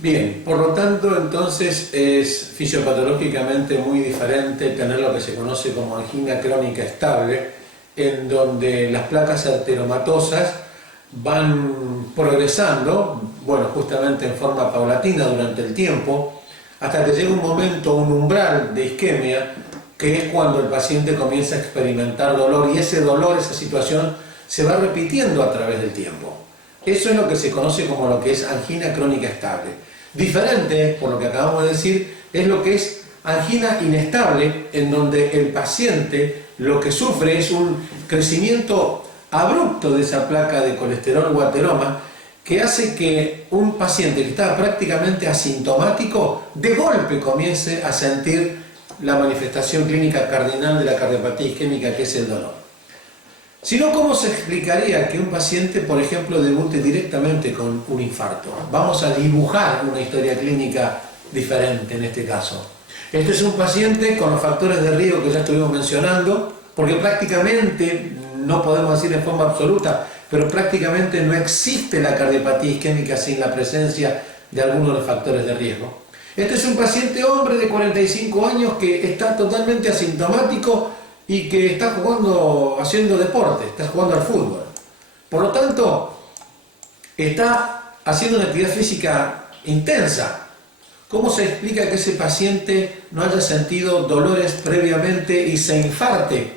Bien, por lo tanto, entonces es fisiopatológicamente muy diferente tener lo que se conoce como angina crónica estable, en donde las placas arteriomatosas van progresando, bueno, justamente en forma paulatina durante el tiempo, hasta que llega un momento, un umbral de isquemia, que es cuando el paciente comienza a experimentar dolor, y ese dolor, esa situación, se va repitiendo a través del tiempo. Eso es lo que se conoce como lo que es angina crónica estable. Diferente, por lo que acabamos de decir, es lo que es angina inestable, en donde el paciente lo que sufre es un crecimiento abrupto de esa placa de colesterol o ateroma, que hace que un paciente que estaba prácticamente asintomático, de golpe comience a sentir la manifestación clínica cardinal de la cardiopatía isquémica, que es el dolor. Si no, ¿cómo se explicaría que un paciente, por ejemplo, debute directamente con un infarto? Vamos a dibujar una historia clínica diferente en este caso. Este es un paciente con los factores de riesgo que ya estuvimos mencionando, porque prácticamente, no podemos decir en forma absoluta, pero prácticamente no existe la cardiopatía isquémica sin la presencia de algunos de los factores de riesgo. Este es un paciente hombre de 45 años que está totalmente asintomático y que está jugando, haciendo deporte, está jugando al fútbol. Por lo tanto, está haciendo una actividad física intensa. ¿Cómo se explica que ese paciente no haya sentido dolores previamente y se infarte?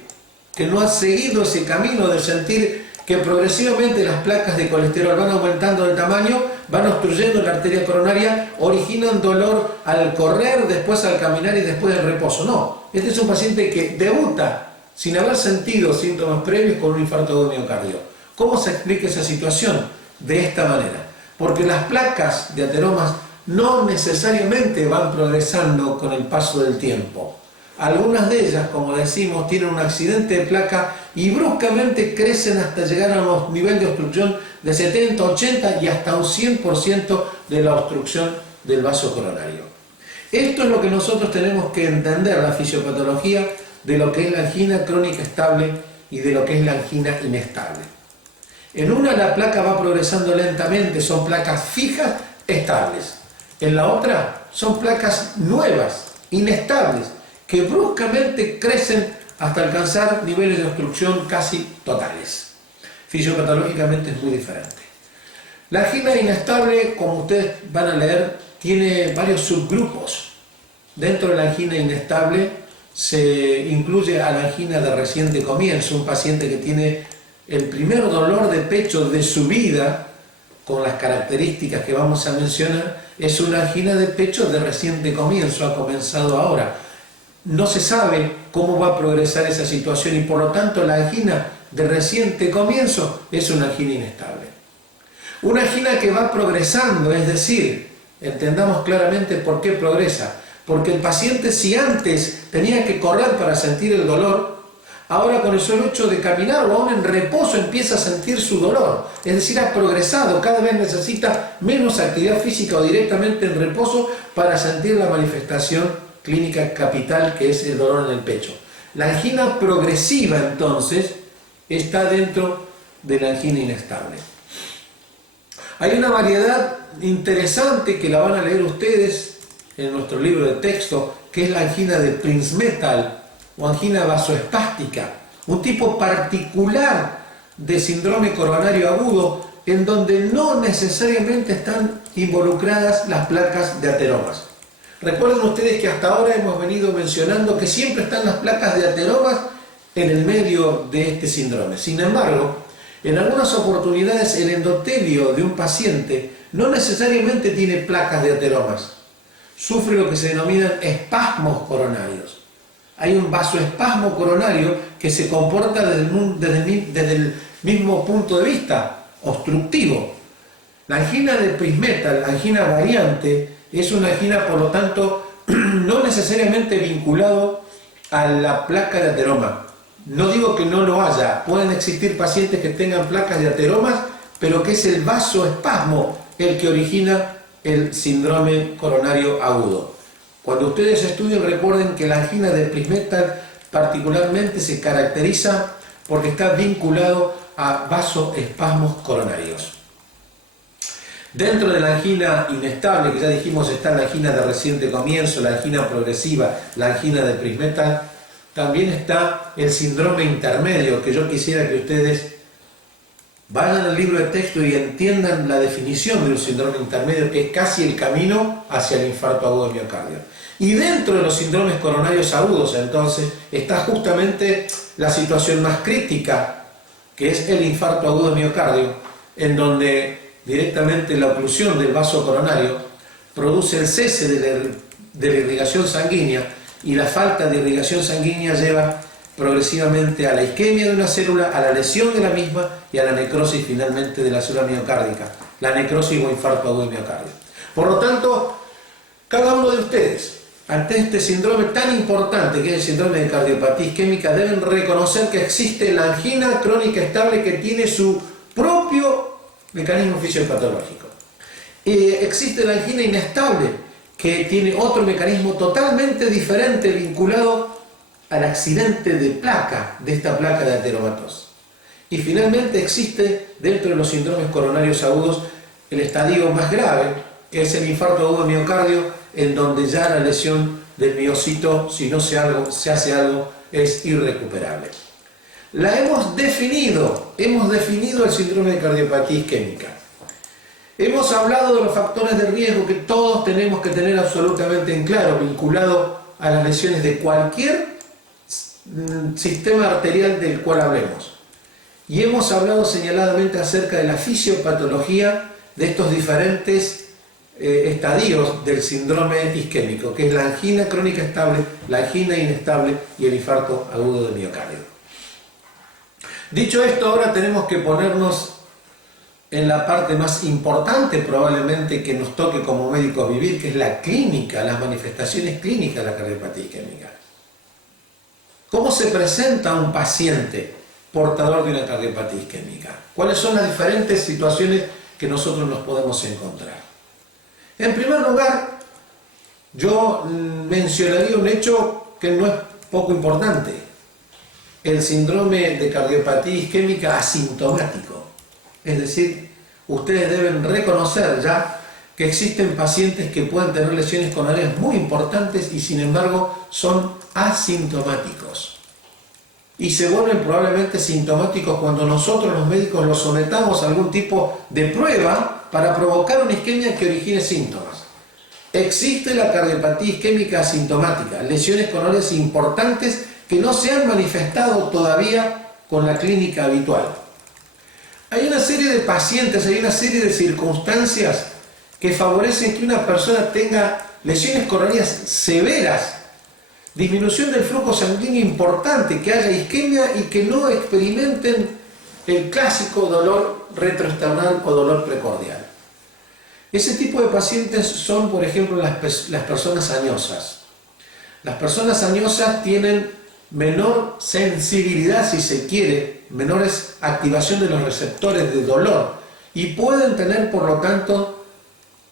Que no ha seguido ese camino de sentir que progresivamente las placas de colesterol van aumentando de tamaño, van obstruyendo la arteria coronaria, originan dolor al correr, después al caminar y después del reposo. No, este es un paciente que debuta sin haber sentido síntomas previos con un infarto de miocardio. ¿Cómo se explica esa situación? De esta manera. Porque las placas de ateromas no necesariamente van progresando con el paso del tiempo. Algunas de ellas, como decimos, tienen un accidente de placa y bruscamente crecen hasta llegar a un nivel de obstrucción de 70, 80 y hasta un 100% de la obstrucción del vaso coronario. Esto es lo que nosotros tenemos que entender, la fisiopatología de lo que es la angina crónica estable y de lo que es la angina inestable. En una la placa va progresando lentamente, son placas fijas, estables. En la otra son placas nuevas, inestables, que bruscamente crecen hasta alcanzar niveles de obstrucción casi totales. Fisiopatológicamente es muy diferente. La angina inestable, como ustedes van a leer, tiene varios subgrupos. Dentro de la angina inestable se incluye a la angina de reciente comienzo, un paciente que tiene el primer dolor de pecho de su vida, con las características que vamos a mencionar, es una angina de pecho de reciente comienzo, ha comenzado ahora. No se sabe cómo va a progresar esa situación y por lo tanto la angina de reciente comienzo es una angina inestable. Una angina que va progresando, es decir, entendamos claramente por qué progresa. Porque el paciente, si antes tenía que correr para sentir el dolor, ahora con el solo hecho de caminar o aún en reposo empieza a sentir su dolor. Es decir, ha progresado, cada vez necesita menos actividad física o directamente en reposo para sentir la manifestación clínica capital, que es el dolor en el pecho. La angina progresiva, entonces, está dentro de la angina inestable. Hay una variedad interesante que la van a leer ustedes en nuestro libro de texto, que es la angina de Prinzmetal o angina vasoespástica, un tipo particular de síndrome coronario agudo en donde no necesariamente están involucradas las placas de ateromas. Recuerden ustedes que hasta ahora hemos venido mencionando que siempre están las placas de ateromas en el medio de este síndrome. Sin embargo, en algunas oportunidades el endotelio de un paciente no necesariamente tiene placas de ateromas. Sufre lo que se denominan espasmos coronarios. Hay un vasoespasmo coronario que se comporta desde el mismo punto de vista, obstructivo. La angina de Prinzmetal, angina variante, es una angina, por lo tanto, no necesariamente vinculado a la placa de ateroma. No digo que no lo haya, pueden existir pacientes que tengan placas de ateromas, pero que es el vasoespasmo el que origina el síndrome coronario agudo. Cuando ustedes estudien, recuerden que la angina de Prinzmetal particularmente se caracteriza porque está vinculado a vasoespasmos coronarios. Dentro de la angina inestable, que ya dijimos, está la angina de reciente comienzo, la angina progresiva, la angina de Prinzmetal, también está el síndrome intermedio, que yo quisiera que ustedes vayan al libro de texto y entiendan la definición de un síndrome intermedio, que es casi el camino hacia el infarto agudo de miocardio. Y dentro de los síndromes coronarios agudos, entonces, está justamente la situación más crítica, que es el infarto agudo de miocardio, en donde directamente la oclusión del vaso coronario produce el cese de la irrigación sanguínea, y la falta de irrigación sanguínea lleva progresivamente a la isquemia de una célula, a la lesión de la misma y a la necrosis finalmente de la célula miocárdica, la necrosis o infarto agudo de miocardio. Por lo tanto, cada uno de ustedes, ante este síndrome tan importante que es el síndrome de cardiopatía isquémica, deben reconocer que existe la angina crónica estable, que tiene su propio mecanismo fisiopatológico. Existe la angina inestable, que tiene otro mecanismo totalmente diferente vinculado al accidente de placa, de esta placa de ateromatosis. Y finalmente existe dentro de los síndromes coronarios agudos el estadio más grave, que es el infarto agudo de miocardio, en donde ya la lesión del miocito, si no se hace algo, es irrecuperable. Hemos definido el síndrome de cardiopatía isquémica. Hemos hablado de los factores de riesgo que todos tenemos que tener absolutamente en claro, vinculado a las lesiones de cualquier sistema arterial del cual hablemos. Y hemos hablado señaladamente acerca de la fisiopatología de estos diferentes estadios del síndrome isquémico, que es la angina crónica estable, la angina inestable y el infarto agudo de miocardio. Dicho esto, ahora tenemos que ponernos en la parte más importante probablemente que nos toque como médicos vivir, que es la clínica, las manifestaciones clínicas de la cardiopatía isquémica. ¿Cómo se presenta un paciente portador de una cardiopatía isquémica? ¿Cuáles son las diferentes situaciones que nosotros nos podemos encontrar? En primer lugar, yo mencionaría un hecho que no es poco importante: el síndrome de cardiopatía isquémica asintomático. Es decir, ustedes deben reconocer ya que existen pacientes que pueden tener lesiones coronarias muy importantes y sin embargo son asintomáticos. Y se vuelven probablemente sintomáticos cuando nosotros los médicos los sometamos a algún tipo de prueba para provocar una isquemia que origine síntomas. Existe la cardiopatía isquémica asintomática, lesiones coronarias importantes que no se han manifestado todavía con la clínica habitual. Hay una serie de pacientes, hay una serie de circunstancias que favorecen que una persona tenga lesiones coronarias severas, disminución del flujo sanguíneo importante, que haya isquemia y que no experimenten el clásico dolor retroesternal o dolor precordial. Ese tipo de pacientes son, por ejemplo, las personas añosas. Las personas añosas tienen menor sensibilidad, si se quiere, menores activación de los receptores de dolor, y pueden tener, por lo tanto,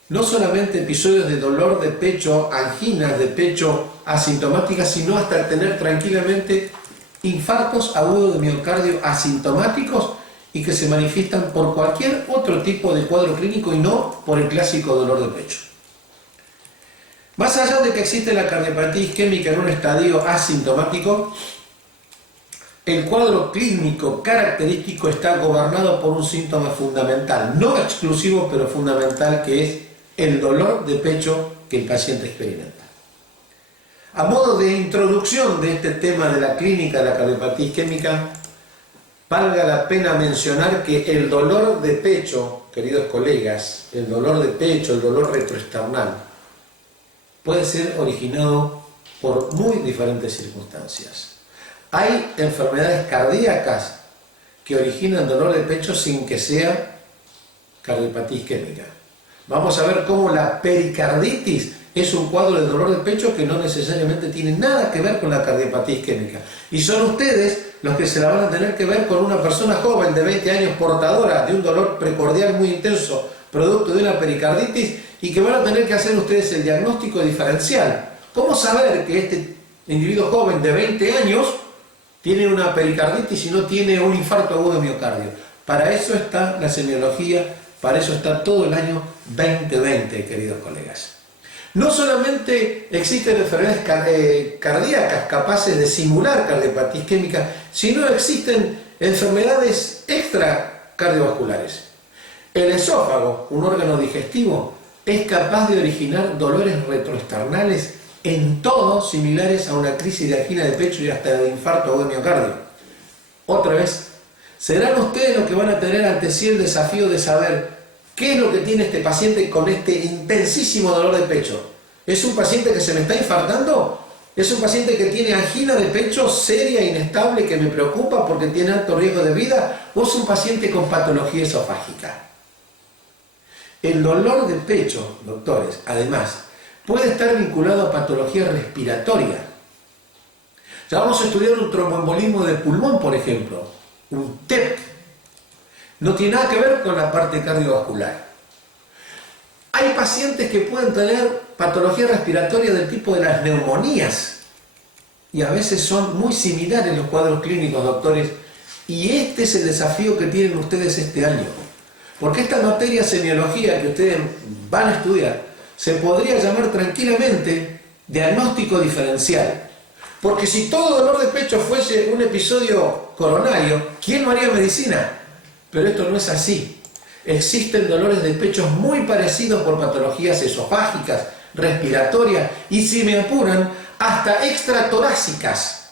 no solamente episodios de dolor de pecho, anginas de pecho asintomáticas, sino hasta tener tranquilamente infartos agudos de miocardio asintomáticos y que se manifiestan por cualquier otro tipo de cuadro clínico y no por el clásico dolor de pecho. Más allá de que existe la cardiopatía isquémica en un estadio asintomático, el cuadro clínico característico está gobernado por un síntoma fundamental, no exclusivo pero fundamental, que es el dolor de pecho que el paciente experimenta. A modo de introducción de este tema de la clínica de la cardiopatía isquémica, valga la pena mencionar que el dolor de pecho, queridos colegas, el dolor de pecho, el dolor retroesternal, puede ser originado por muy diferentes circunstancias. Hay enfermedades cardíacas que originan dolor de pecho sin que sea cardiopatía isquémica. Vamos a ver cómo la pericarditis es un cuadro de dolor de pecho que no necesariamente tiene nada que ver con la cardiopatía isquémica. Y son ustedes los que se la van a tener que ver con una persona joven de 20 años portadora de un dolor precordial muy intenso, producto de una pericarditis, y que van a tener que hacer ustedes el diagnóstico diferencial. ¿Cómo saber que este individuo joven de 20 años tiene una pericarditis y no tiene un infarto agudo de miocardio? Para eso está la semiología Para eso está todo el año 2020, queridos colegas. No solamente existen enfermedades cardíacas capaces de simular cardiopatía isquémica, sino existen enfermedades extracardiovasculares. El esófago, un órgano digestivo, es capaz de originar dolores retroesternales en todos similares a una crisis de angina de pecho y hasta de infarto o de miocardio. Otra vez, serán ustedes los que van a tener ante sí el desafío de saber qué es lo que tiene este paciente con este intensísimo dolor de pecho. ¿Es un paciente que se me está infartando? ¿Es un paciente que tiene angina de pecho seria, inestable, que me preocupa porque tiene alto riesgo de vida? ¿O es un paciente con patología esofágica? El dolor de pecho, doctores, además, puede estar vinculado a patología respiratoria. Ya vamos a estudiar un tromboembolismo de pulmón, por ejemplo, un TEP. No tiene nada que ver con la parte cardiovascular. Hay pacientes que pueden tener patología respiratoria del tipo de las neumonías y a veces son muy similares los cuadros clínicos, doctores, y este es el desafío que tienen ustedes este año. Porque esta materia semiología que ustedes van a estudiar se podría llamar tranquilamente diagnóstico diferencial. Porque si todo dolor de pecho fuese un episodio coronario, ¿quién no haría medicina? Pero esto no es así. Existen dolores de pecho muy parecidos por patologías esofágicas, respiratorias y, si me apuran, hasta extratorácicas.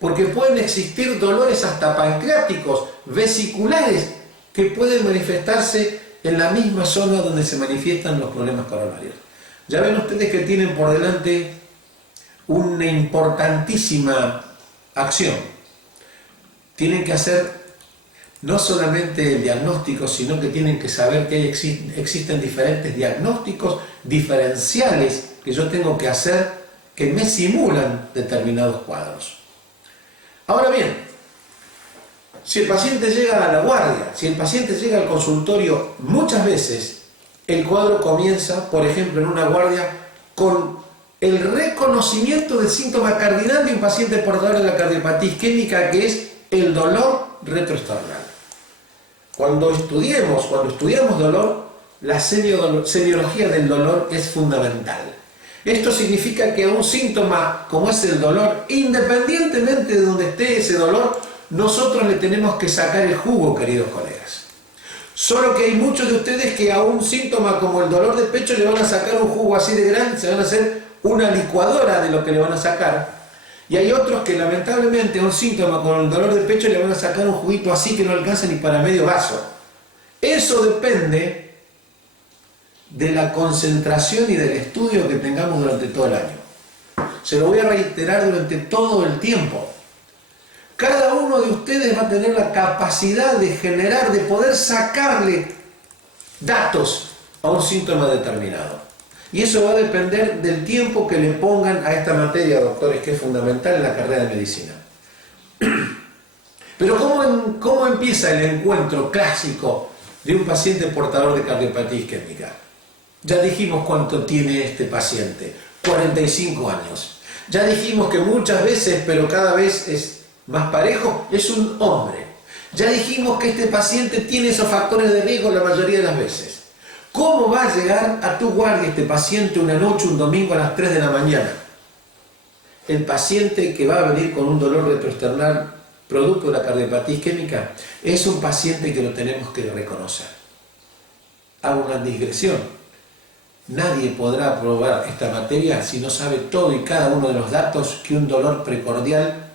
Porque pueden existir dolores hasta pancreáticos, vesiculares, que pueden manifestarse en la misma zona donde se manifiestan los problemas coronarios. Ya ven ustedes que tienen por delante una importantísima acción. Tienen que hacer no solamente el diagnóstico, sino que tienen que saber que existen diferentes diagnósticos diferenciales que yo tengo que hacer que me simulan determinados cuadros. Ahora bien, si el paciente llega a la guardia, si el paciente llega al consultorio, muchas veces el cuadro comienza, por ejemplo, en una guardia, con el reconocimiento del síntoma cardinal de un paciente portador de la cardiopatía isquémica, que es el dolor retroesternal. Cuando estudiamos dolor, la semiología del dolor es fundamental. Esto significa que a un síntoma como es el dolor, independientemente de donde esté ese dolor, nosotros le tenemos que sacar el jugo, queridos colegas. Solo que hay muchos de ustedes que a un síntoma como el dolor de pecho le van a sacar un jugo así de grande, se van a hacer una licuadora de lo que le van a sacar. Y hay otros que lamentablemente a un síntoma con el dolor de pecho le van a sacar un juguito así que no alcanza ni para medio vaso. Eso depende de la concentración y del estudio que tengamos durante todo el año. Se lo voy a reiterar durante todo el tiempo. Cada uno de ustedes va a tener la capacidad de generar, de poder sacarle datos a un síntoma determinado. Y eso va a depender del tiempo que le pongan a esta materia, doctores, que es fundamental en la carrera de medicina. Pero ¿cómo empieza el encuentro clásico de un paciente portador de cardiopatía isquémica? Ya dijimos cuánto tiene este paciente, 45 años. Ya dijimos que muchas veces, pero cada vez es más parejo, es un hombre. Ya dijimos que este paciente tiene esos factores de riesgo la mayoría de las veces. ¿Cómo va a llegar a tu guardia este paciente una noche, un domingo a las 3 de la mañana? El paciente que va a venir con un dolor retroesternal producto de la cardiopatía isquémica es un paciente que lo tenemos que reconocer. Hago una digresión. Nadie podrá aprobar esta materia si no sabe todo y cada uno de los datos que un dolor precordial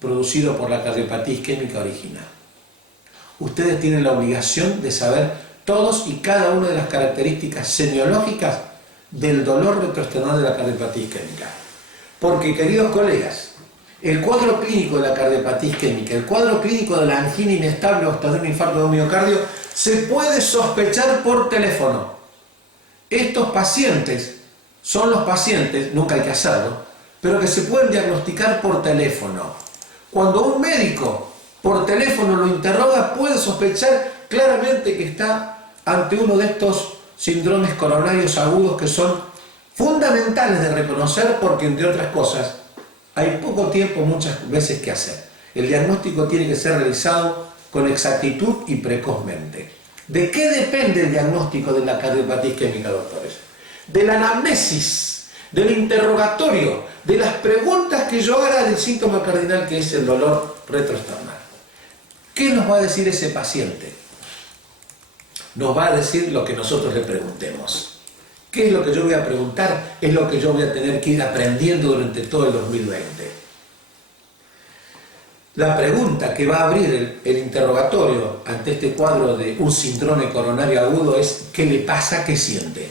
producido por la cardiopatía isquémica origina. Ustedes tienen la obligación de saber todos y cada una de las características semiológicas del dolor retroesternal de la cardiopatía isquémica. Porque, queridos colegas, el cuadro clínico de la cardiopatía isquémica, el cuadro clínico de la angina inestable o hasta de un infarto de un miocardio, se puede sospechar por teléfono. Estos pacientes son los pacientes, nunca hay que hacerlo, pero que se pueden diagnosticar por teléfono. Cuando un médico por teléfono lo interroga, puede sospechar claramente que está ante uno de estos síndromes coronarios agudos que son fundamentales de reconocer porque, entre otras cosas, hay poco tiempo muchas veces que hacer. El diagnóstico tiene que ser realizado con exactitud y precozmente. ¿De qué depende el diagnóstico de la cardiopatía isquémica, doctores? De la anamnesis, del interrogatorio, de las preguntas que yo haga del síntoma cardinal que es el dolor retroesternal. ¿Qué nos va a decir ese paciente? Nos va a decir lo que nosotros le preguntemos. ¿Qué es lo que yo voy a preguntar? Es lo que yo voy a tener que ir aprendiendo durante todo el 2020. La pregunta que va a abrir el interrogatorio ante este cuadro de un síndrome coronario agudo es ¿qué le pasa? ¿Qué siente?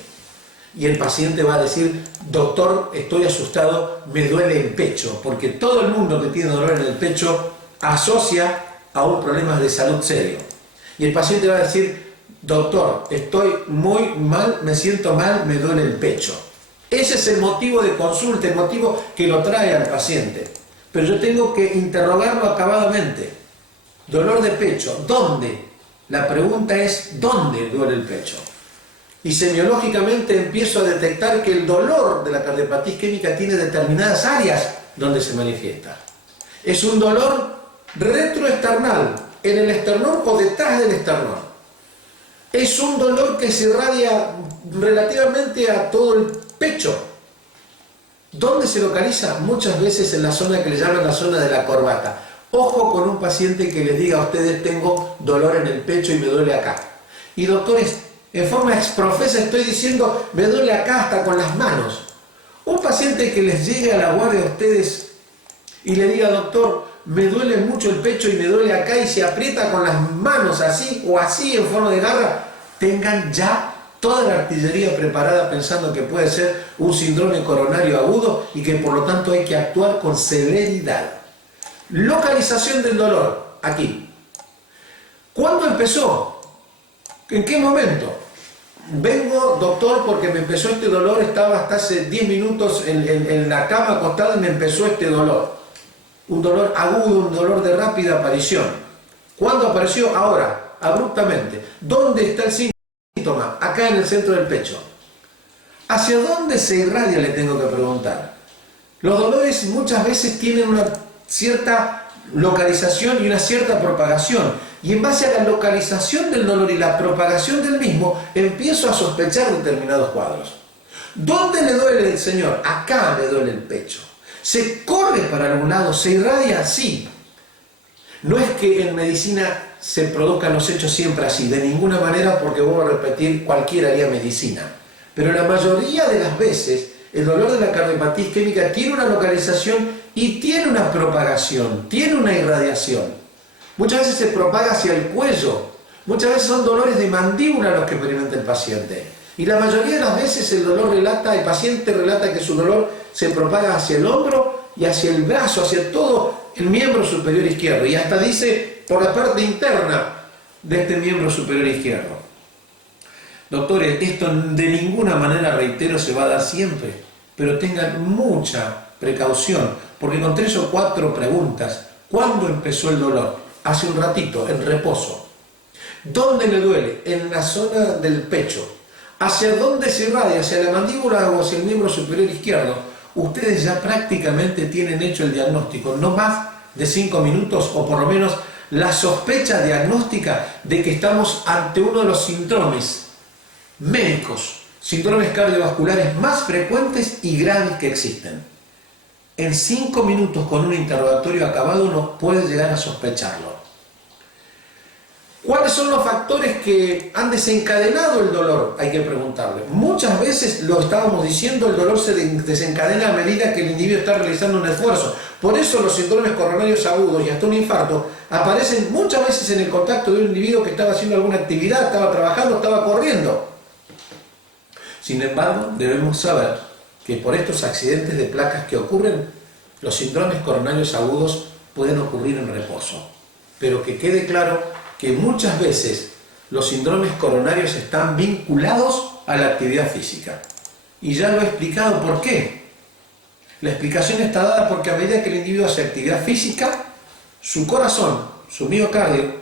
Y el paciente va a decir, doctor, estoy asustado, me duele el pecho, porque todo el mundo que tiene dolor en el pecho asocia a un problema de salud serio. Y el paciente va a decir, doctor, estoy muy mal, me siento mal, me duele el pecho. Ese es el motivo de consulta, el motivo que lo trae al paciente. Pero yo tengo que interrogarlo acabadamente. Dolor de pecho, ¿dónde? La pregunta es, ¿dónde duele el pecho? Y semiológicamente empiezo a detectar que el dolor de la cardiopatía isquémica tiene determinadas áreas donde se manifiesta. Es un dolor retroesternal, en el esternón o detrás del esternón. Es un dolor que se irradia relativamente a todo el pecho. ¿Dónde se localiza? Muchas veces en la zona que le llaman la zona de la corbata. Ojo con un paciente que les diga a ustedes tengo dolor en el pecho y me duele acá. Y doctores, en forma exprofesa estoy diciendo me duele acá hasta con las manos. Un paciente que les llegue a la guardia a ustedes y le diga doctor me duele mucho el pecho y me duele acá y se aprieta con las manos así o así en forma de garra, tengan ya toda la artillería preparada pensando que puede ser un síndrome coronario agudo y que por lo tanto hay que actuar con celeridad. Localización del dolor, aquí. ¿Cuándo empezó? ¿En qué momento? Vengo, doctor, porque me empezó este dolor, estaba hasta hace 10 minutos en la cama acostado y me empezó este dolor. Un dolor agudo, un dolor de rápida aparición. ¿Cuándo apareció? Ahora, abruptamente. ¿Dónde está el síntoma? Acá en el centro del pecho. ¿Hacia dónde se irradia? Le tengo que preguntar. Los dolores muchas veces tienen una cierta localización y una cierta propagación. Y en base a la localización del dolor y la propagación del mismo, empiezo a sospechar determinados cuadros. ¿Dónde le duele el señor? Acá le duele el pecho. ¿Se corre para algún lado? ¿Se irradia? Sí. No es que en medicina se produzcan los hechos siempre así, de ninguna manera, porque vuelvo a repetir, cualquiera haría medicina. Pero la mayoría de las veces, el dolor de la cardiopatía isquémica tiene una localización y tiene una propagación, tiene una irradiación. Muchas veces se propaga hacia el cuello, muchas veces son dolores de mandíbula los que experimenta el paciente. Y la mayoría de las veces el paciente relata que su dolor se propaga hacia el hombro y hacia el brazo, hacia todo el miembro superior izquierdo. Y hasta dice por la parte interna de este miembro superior izquierdo. Doctores, esto de ninguna manera, reitero, se va a dar siempre. Pero tengan mucha precaución, porque con 3 o 4 preguntas, ¿cuándo empezó el dolor? Hace un ratito, en reposo. ¿Dónde le duele? En la zona del pecho. ¿Hacia dónde se irradia? ¿Hacia la mandíbula o hacia el miembro superior izquierdo? Ustedes ya prácticamente tienen hecho el diagnóstico, no más de 5 minutos o por lo menos la sospecha diagnóstica de que estamos ante uno de los síndromes médicos, síndromes cardiovasculares más frecuentes y graves que existen. En 5 minutos con un interrogatorio acabado uno puede llegar a sospecharlo. ¿Cuáles son los factores que han desencadenado el dolor? Hay que preguntarle. Muchas veces, lo estábamos diciendo, el dolor se desencadena a medida que el individuo está realizando un esfuerzo. Por eso los síndromes coronarios agudos y hasta un infarto aparecen muchas veces en el contacto de un individuo que estaba haciendo alguna actividad, estaba trabajando, estaba corriendo. Sin embargo, debemos saber que por estos accidentes de placas que ocurren, los síndromes coronarios agudos pueden ocurrir en reposo. Pero que quede claro que muchas veces los síndromes coronarios están vinculados a la actividad física. Y ya lo he explicado por qué. La explicación está dada porque a medida que el individuo hace actividad física, su corazón, su miocardio,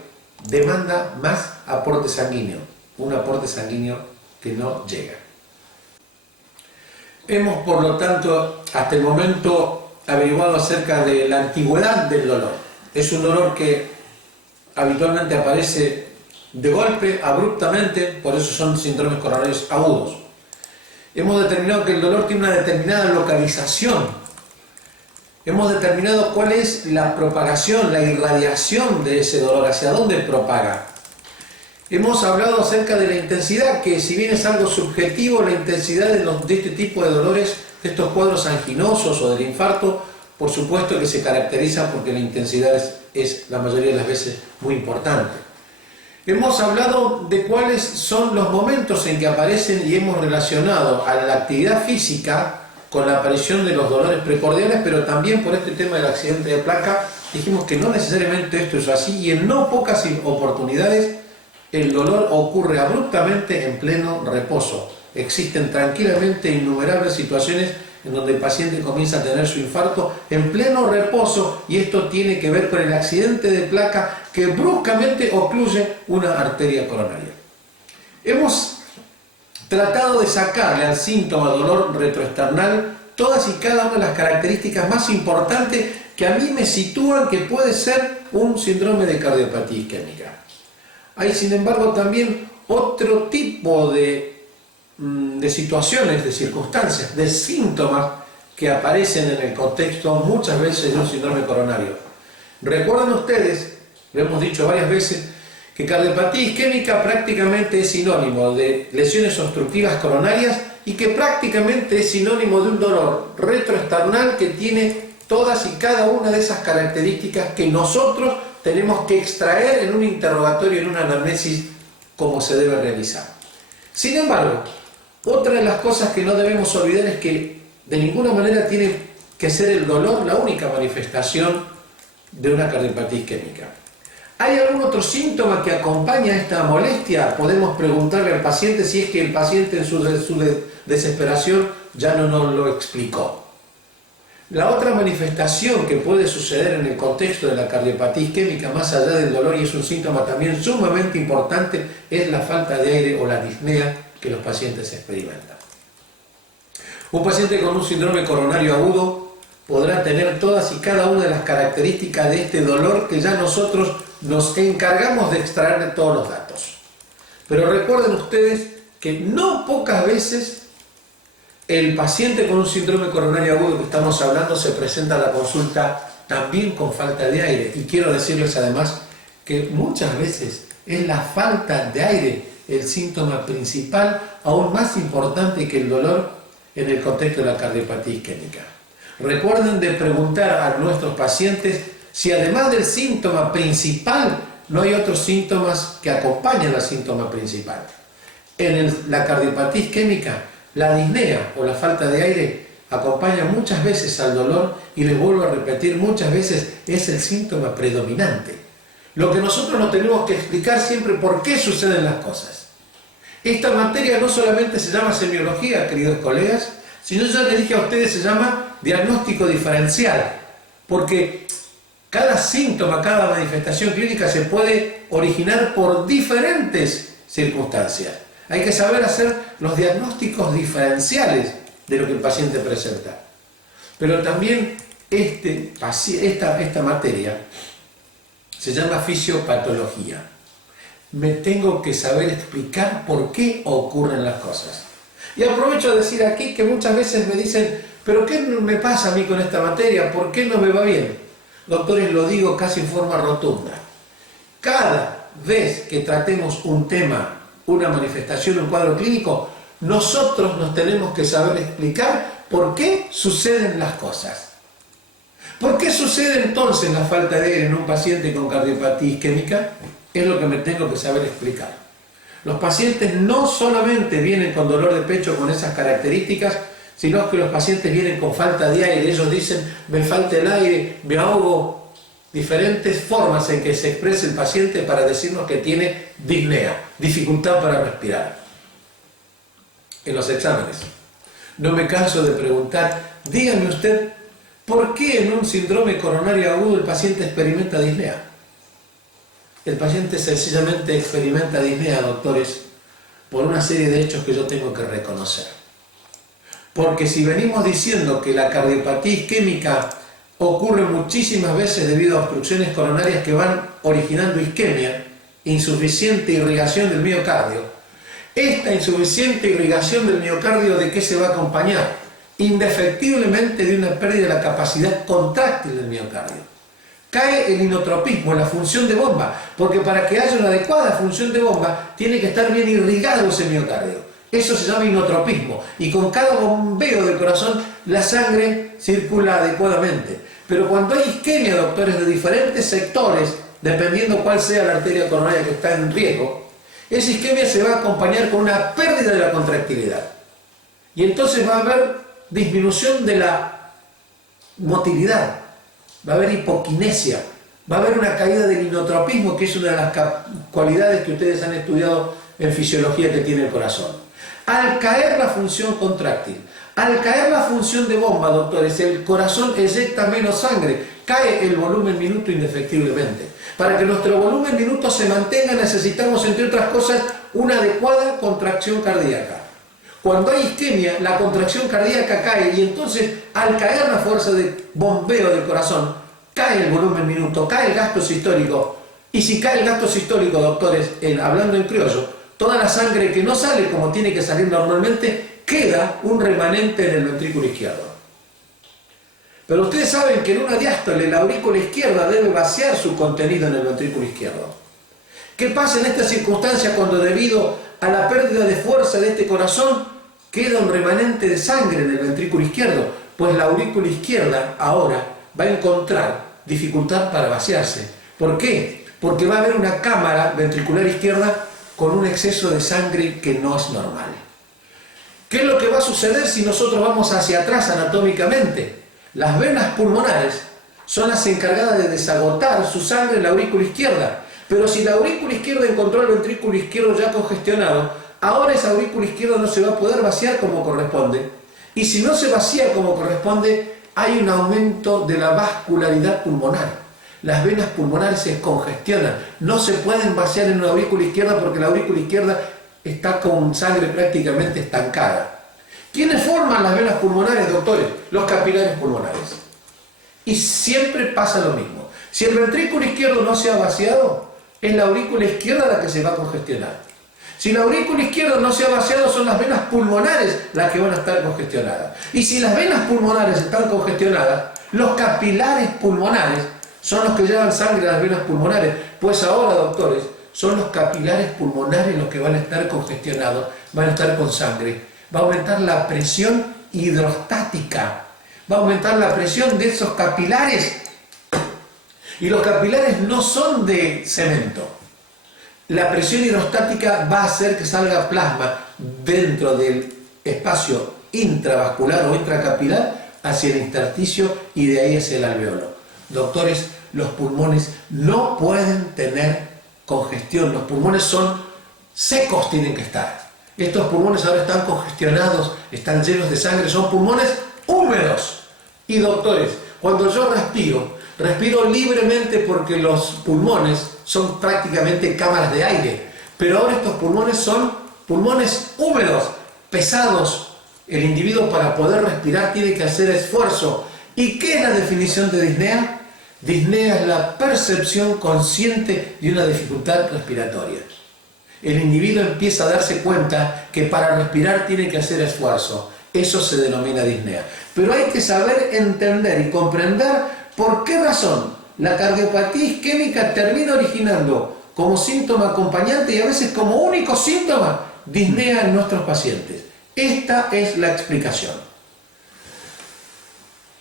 demanda más aporte sanguíneo. Un aporte sanguíneo que no llega. Hemos, por lo tanto, hasta el momento averiguado acerca de la antigüedad del dolor. Es un dolor que habitualmente aparece de golpe, abruptamente, por eso son síndromes coronarios agudos. Hemos determinado que el dolor tiene una determinada localización. Hemos determinado cuál es la propagación, la irradiación de ese dolor, hacia dónde propaga. Hemos hablado acerca de la intensidad, que si bien es algo subjetivo, la intensidad de este tipo de dolores, de estos cuadros anginosos o del infarto, por supuesto que se caracteriza porque la intensidad es la mayoría de las veces muy importante. Hemos hablado de cuáles son los momentos en que aparecen y hemos relacionado a la actividad física con la aparición de los dolores precordiales, pero también por este tema del accidente de placa dijimos que no necesariamente esto es así y en no pocas oportunidades el dolor ocurre abruptamente en pleno reposo. Existen tranquilamente innumerables situaciones en donde el paciente comienza a tener su infarto en pleno reposo y esto tiene que ver con el accidente de placa que bruscamente ocluye una arteria coronaria. Hemos tratado de sacarle al síntoma dolor retroesternal todas y cada una de las características más importantes que a mí me sitúan que puede ser un síndrome de cardiopatía isquémica. Hay, sin embargo, también otro tipo de situaciones, de circunstancias, de síntomas que aparecen en el contexto muchas veces de un síndrome coronario. Recuerden ustedes, lo hemos dicho varias veces, que cardiopatía isquémica prácticamente es sinónimo de lesiones obstructivas coronarias y que prácticamente es sinónimo de un dolor retroesternal que tiene todas y cada una de esas características que nosotros tenemos que extraer en un interrogatorio, en una anamnesis, como se debe realizar. Sin embargo, otra de las cosas que no debemos olvidar es que de ninguna manera tiene que ser el dolor la única manifestación de una cardiopatía isquémica. ¿Hay algún otro síntoma que acompaña a esta molestia? Podemos preguntarle al paciente si es que el paciente en su desesperación ya no nos lo explicó. La otra manifestación que puede suceder en el contexto de la cardiopatía isquémica, más allá del dolor, y es un síntoma también sumamente importante, es la falta de aire o la disnea que los pacientes experimentan. Un paciente con un síndrome coronario agudo podrá tener todas y cada una de las características de este dolor que ya nosotros nos encargamos de extraer de todos los datos. Pero recuerden ustedes que no pocas veces el paciente con un síndrome coronario agudo que estamos hablando se presenta a la consulta también con falta de aire. Y quiero decirles además que muchas veces es la falta de aire el síntoma principal, aún más importante que el dolor en el contexto de la cardiopatía isquémica. Recuerden de preguntar a nuestros pacientes si además del síntoma principal no hay otros síntomas que acompañan al síntoma principal. En la cardiopatía isquémica, la disnea o la falta de aire acompaña muchas veces al dolor y les vuelvo a repetir, muchas veces es el síntoma predominante. Lo que nosotros nos tenemos que explicar siempre por qué suceden las cosas. Esta materia no solamente se llama semiología, queridos colegas, sino ya les dije a ustedes se llama diagnóstico diferencial, porque cada síntoma, cada manifestación clínica se puede originar por diferentes circunstancias. Hay que saber hacer los diagnósticos diferenciales de lo que el paciente presenta. Pero también esta materia se llama fisiopatología. Me tengo que saber explicar por qué ocurren las cosas. Y aprovecho de decir aquí que muchas veces me dicen, ¿pero qué me pasa a mí con esta materia? ¿Por qué no me va bien? Doctores, lo digo casi en forma rotunda. Cada vez que tratemos un tema, una manifestación, un cuadro clínico, nosotros nos tenemos que saber explicar por qué suceden las cosas. ¿Por qué sucede entonces la falta de aire en un paciente con cardiopatía isquémica? Es lo que me tengo que saber explicar. Los pacientes no solamente vienen con dolor de pecho con esas características, sino que los pacientes vienen con falta de aire. Ellos dicen, me falta el aire, me ahogo. Diferentes formas en que se expresa el paciente para decirnos que tiene disnea, dificultad para respirar. En los exámenes, no me canso de preguntar, dígame usted, ¿por qué en un síndrome coronario agudo el paciente experimenta disnea? El paciente sencillamente experimenta disnea, doctores, por una serie de hechos que yo tengo que reconocer. Porque si venimos diciendo que la cardiopatía isquémica ocurre muchísimas veces debido a obstrucciones coronarias que van originando isquemia, insuficiente irrigación del miocardio. Esta insuficiente irrigación del miocardio, ¿de qué se va a acompañar? Indefectiblemente de una pérdida de la capacidad contráctil del miocardio. Cae el inotropismo, la función de bomba, porque para que haya una adecuada función de bomba tiene que estar bien irrigado ese miocardio. Eso se llama inotropismo, y con cada bombeo del corazón la sangre circula adecuadamente. Pero cuando hay isquemia, doctores, de diferentes sectores, dependiendo cuál sea la arteria coronaria que está en riesgo, esa isquemia se va a acompañar con una pérdida de la contractilidad. Y entonces va a haber disminución de la motilidad, va a haber hipoquinesia, va a haber una caída del inotropismo, que es una de las cualidades que ustedes han estudiado en fisiología que tiene el corazón. Al caer la función contráctil, al caer la función de bomba, doctores, el corazón eyecta menos sangre, cae el volumen minuto indefectiblemente. Para que nuestro volumen minuto se mantenga necesitamos, entre otras cosas, una adecuada contracción cardíaca. Cuando hay isquemia, la contracción cardíaca cae y entonces al caer la fuerza de bombeo del corazón, cae el volumen minuto, cae el gasto sistólico. Y si cae el gasto sistólico, doctores, hablando en criollo, toda la sangre que no sale como tiene que salir normalmente, queda un remanente en el ventrículo izquierdo. Pero ustedes saben que en una diástole la aurícula izquierda debe vaciar su contenido en el ventrículo izquierdo. ¿Qué pasa en esta circunstancia cuando debido a la pérdida de fuerza de este corazón queda un remanente de sangre en el ventrículo izquierdo? Pues la aurícula izquierda ahora va a encontrar dificultad para vaciarse. ¿Por qué? Porque va a haber una cámara ventricular izquierda con un exceso de sangre que no es normal. ¿Qué es lo que va a suceder si nosotros vamos hacia atrás anatómicamente? Las venas pulmonares son las encargadas de desagotar su sangre en la aurícula izquierda. Pero si la aurícula izquierda encontró el ventrículo izquierdo ya congestionado, ahora esa aurícula izquierda no se va a poder vaciar como corresponde. Y si no se vacía como corresponde, hay un aumento de la vascularidad pulmonar. Las venas pulmonares se congestionan, no se pueden vaciar en una aurícula izquierda porque la aurícula izquierda está con sangre prácticamente estancada. ¿Quiénes forman las venas pulmonares, doctores? Los capilares pulmonares. Y siempre pasa lo mismo. Si el ventrículo izquierdo no se ha vaciado, es la aurícula izquierda la que se va a congestionar. Si la aurícula izquierda no se ha vaciado, son las venas pulmonares las que van a estar congestionadas. Y si las venas pulmonares están congestionadas, los capilares pulmonares son los que llevan sangre a las venas pulmonares. Pues ahora, doctores, son los capilares pulmonares los que van a estar congestionados, van a estar con sangre. Va a aumentar la presión hidrostática, va a aumentar la presión de esos capilares. Y los capilares no son de cemento. La presión hidrostática va a hacer que salga plasma dentro del espacio intravascular o intracapilar hacia el intersticio y de ahí hacia el alveolo. Doctores, los pulmones no pueden tener congestión, los pulmones son secos, tienen que estar. Estos pulmones ahora están congestionados, están llenos de sangre, son pulmones húmedos. Y doctores, cuando yo respiro libremente porque los pulmones son prácticamente cámaras de aire, pero ahora estos pulmones son pulmones húmedos, pesados. El individuo para poder respirar tiene que hacer esfuerzo. ¿Y qué es la definición de disnea? Disnea es la percepción consciente de una dificultad respiratoria. El individuo empieza a darse cuenta que para respirar tiene que hacer esfuerzo. Eso se denomina disnea. Pero hay que saber entender y comprender por qué razón la cardiopatía isquémica termina originando como síntoma acompañante y a veces como único síntoma disnea en nuestros pacientes. Esta es la explicación.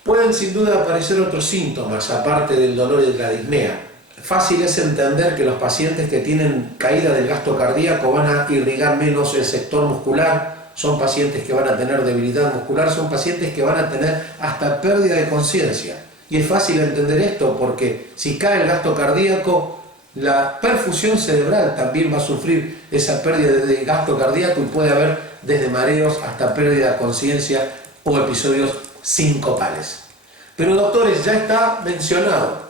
Pueden sin duda aparecer otros síntomas aparte del dolor y de la disnea. Fácil es entender que los pacientes que tienen caída del gasto cardíaco van a irrigar menos el sector muscular, son pacientes que van a tener debilidad muscular, son pacientes que van a tener hasta pérdida de conciencia. Y es fácil entender esto porque si cae el gasto cardíaco, la perfusión cerebral también va a sufrir esa pérdida de gasto cardíaco y puede haber desde mareos hasta pérdida de conciencia o episodios sincopales. Pero doctores, ya está mencionado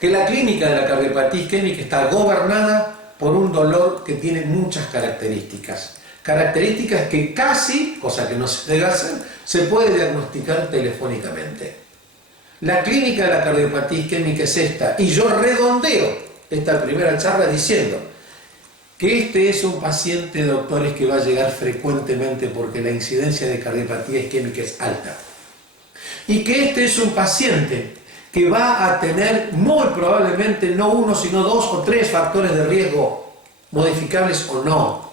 que la clínica de la cardiopatía isquémica está gobernada por un dolor que tiene muchas características. Características que casi, cosa que no se hacen, se puede diagnosticar telefónicamente. La clínica de la cardiopatía isquémica es esta, y yo redondeo esta primera charla diciendo que este es un paciente, doctores, que va a llegar frecuentemente porque la incidencia de cardiopatía isquémica es alta. Y que este es un paciente que va a tener muy probablemente no uno, sino 2 o 3 factores de riesgo, modificables o no.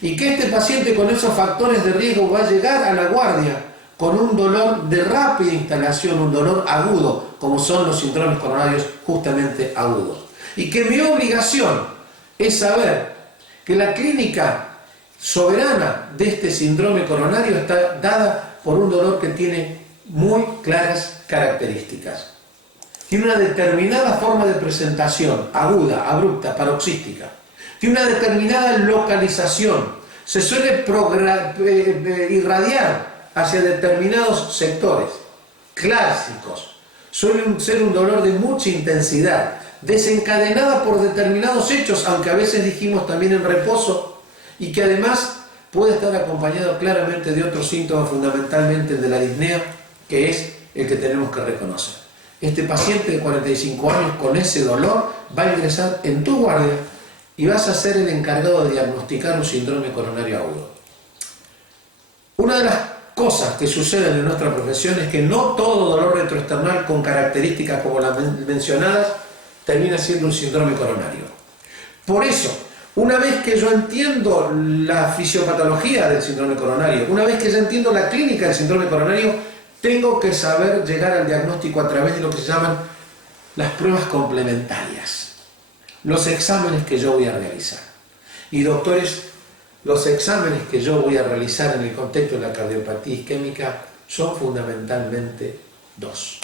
Y que este paciente con esos factores de riesgo va a llegar a la guardia con un dolor de rápida instalación, un dolor agudo, como son los síndromes coronarios justamente agudos. Y que mi obligación es saber que la clínica soberana de este síndrome coronario está dada por un dolor que tiene muy claras características. Tiene una determinada forma de presentación, aguda, abrupta, paroxística. Tiene una determinada localización. Se suele irradiar hacia determinados sectores clásicos. Suele ser un dolor de mucha intensidad, desencadenada por determinados hechos, aunque a veces dijimos también en reposo, y que además puede estar acompañado claramente de otros síntomas, fundamentalmente el de la disnea, que es el que tenemos que reconocer. Este paciente de 45 años con ese dolor va a ingresar en tu guardia y vas a ser el encargado de diagnosticar un síndrome coronario agudo. Una de las cosas que suceden en nuestra profesión es que no todo dolor retroesternal con características como las mencionadas termina siendo un síndrome coronario. Por eso, una vez que yo entiendo la fisiopatología del síndrome coronario, una vez que yo entiendo la clínica del síndrome coronario, tengo que saber llegar al diagnóstico a través de lo que se llaman las pruebas complementarias, los exámenes que yo voy a realizar. Y doctores, los exámenes que yo voy a realizar en el contexto de la cardiopatía isquémica son fundamentalmente 2.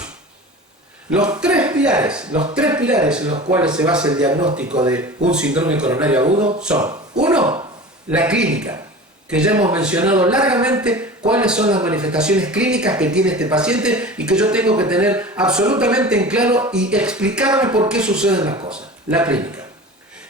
Los tres pilares en los cuales se basa el diagnóstico de un síndrome coronario agudo son: 1, la clínica, que ya hemos mencionado largamente cuáles son las manifestaciones clínicas que tiene este paciente y que yo tengo que tener absolutamente en claro y explicarme por qué suceden las cosas. La clínica.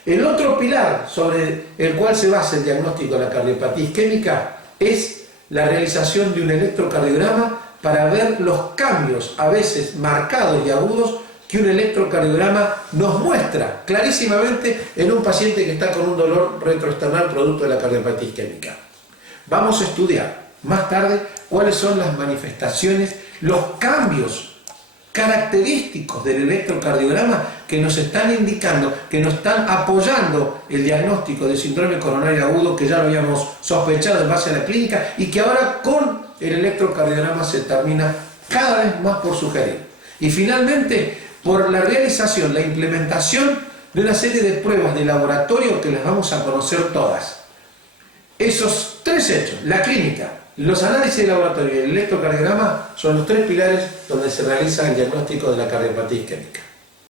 El otro pilar sobre el cual se basa el diagnóstico de la cardiopatía isquémica es la realización de un electrocardiograma para ver los cambios, a veces marcados y agudos, que un electrocardiograma nos muestra clarísimamente en un paciente que está con un dolor retroesternal producto de la cardiopatía isquémica. Vamos a estudiar más tarde cuáles son las manifestaciones, los cambios característicos del electrocardiograma que nos están indicando, que nos están apoyando el diagnóstico de síndrome coronario agudo, que ya lo habíamos sospechado en base a la clínica y que ahora con el electrocardiograma se termina cada vez más por sugerir. Y finalmente, por la realización, la implementación de una serie de pruebas de laboratorio que las vamos a conocer todas. Esos 3 hechos, la clínica, los análisis de laboratorio y el electrocardiograma, son los 3 pilares donde se realiza el diagnóstico de la cardiopatía isquémica.